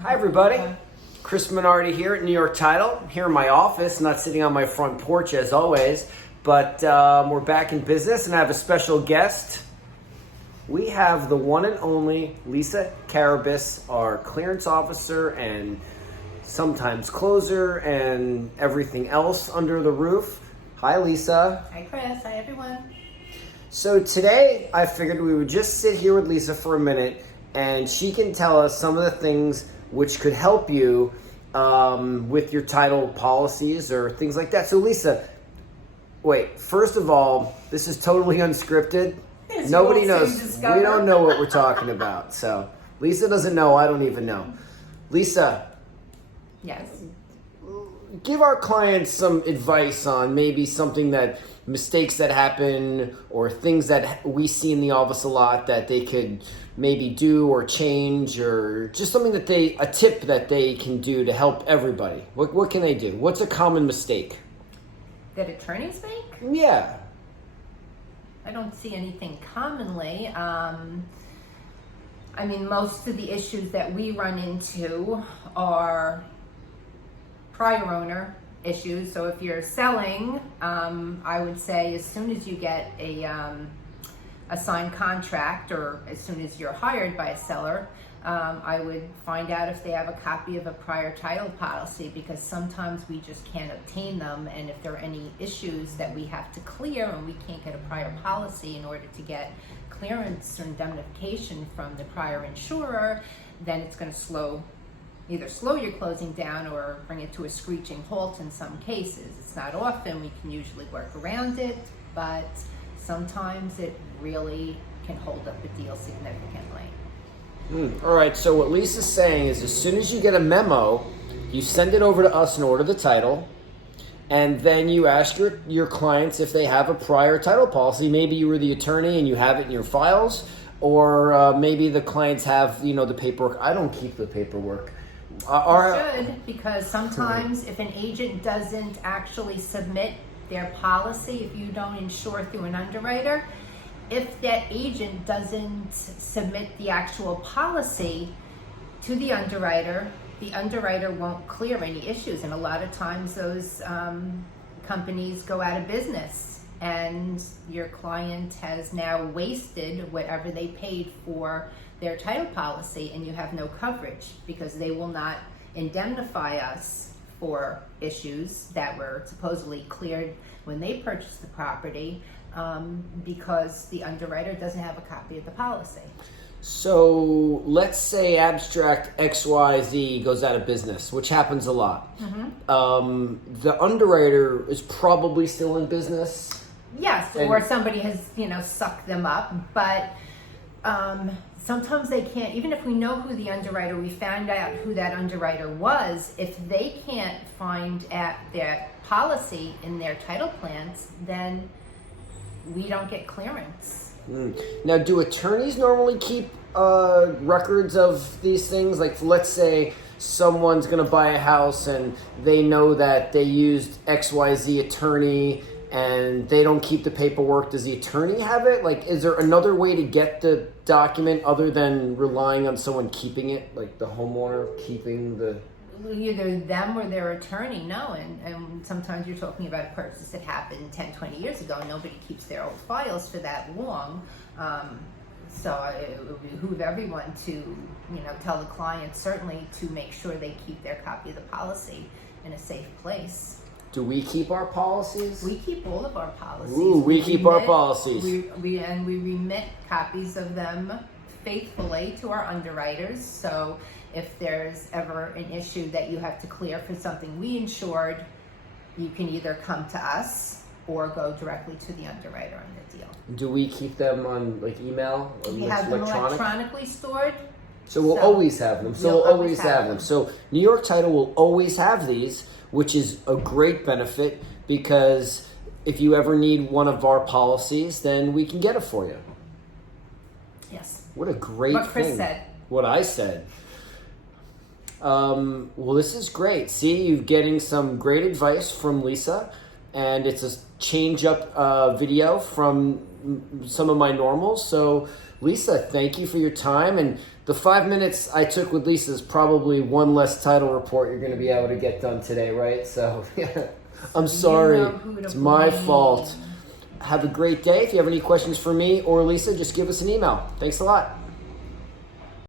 Hi everybody, Chris Minardi here at New York Title, here in my office, not sitting on my front porch as always, but we're back in business and I have a special guest. We have the one and only Lisa Carabas, our clearance officer and sometimes closer and everything else under the roof. Hi Lisa. Hi Chris, hi everyone. So today I figured we would just sit here with Lisa for a minute and she can tell us some of the things which could help you with your title policies or things like that. So Lisa, wait, first of all, this is totally unscripted. Nobody knows. We don't know what we're talking about. So Lisa doesn't know. I don't even know. Lisa. Yes. Give our clients some advice on maybe something that mistakes that happen or things that we see in the office a lot that they could maybe do or change, or just something that a tip that they can do to help everybody. What can they do? What's a common mistake that attorneys make? Yeah. I don't see anything commonly. I mean, most of the issues that we run into are prior owner issues. So if you're selling, I would say as soon as you get a signed contract or as soon as you're hired by a seller, I would find out if they have a copy of a prior title policy, because sometimes we just can't obtain them, and if there are any issues that we have to clear and we can't get a prior policy in order to get clearance or indemnification from the prior insurer, then it's going to either slow your closing down or bring it to a screeching halt in some cases. It's not often, we can usually work around it, but sometimes it really can hold up a deal significantly. All right, so what Lisa's saying is as soon as you get a memo, you send it over to us and order the title, and then you ask your clients if they have a prior title policy. Maybe you were the attorney and you have it in your files, or maybe the clients have, the paperwork. I don't keep the paperwork. You should, because sometimes if an agent doesn't actually submit their policy, if you don't insure through an underwriter, if that agent doesn't submit the actual policy to the underwriter won't clear any issues. And a lot of times those companies go out of business and your client has now wasted whatever they paid for their title policy, and you have no coverage because they will not indemnify us for issues that were supposedly cleared when they purchased the property, because the underwriter doesn't have a copy of the policy. So let's say Abstract XYZ goes out of business, which happens a lot. Mm-hmm. The underwriter is probably still in business. Yes, or somebody has, sucked them up, but sometimes they can't. Even if we know who the underwriter, we found out who that underwriter was, if they can't find at their policy in their title plans, then we don't get clearance. Now, do attorneys normally keep records of these things? Like, let's say someone's going to buy a house and they know that they used XYZ attorney and they don't keep the paperwork. Does the attorney have it? Like, is there another way to get the document other than relying on someone keeping it, like the homeowner keeping the... Either them or their attorney, no. And sometimes you're talking about a purchase that happened 10, 20 years ago. Nobody keeps their old files for that long. So it would behoove everyone to, tell the client certainly to make sure they keep their copy of the policy in a safe place. Do we keep our policies? We keep all of our policies. Ooh, we keep our policies. We remit copies of them faithfully to our underwriters. So if there's ever an issue that you have to clear for something we insured, you can either come to us or go directly to the underwriter on the deal. Do we keep them on email? Or We have them electronically stored. So we'll always have them. So we'll always have them. So New York Title will always have these, which is a great benefit, because if you ever need one of our policies, then we can get it for you. Yes. What a great thing. What Chris said. What I said. Well, this is great. See, you're getting some great advice from Lisa, and it's a change up video from some of my normals. So Lisa, thank you for your time, and The 5 minutes I took with Lisa is probably one less title report you're going to be able to get done today, right? So, I'm sorry. You know who to It's my blame. fault. Have a great day. If you have any questions for me or Lisa, just give us an email. Thanks a lot.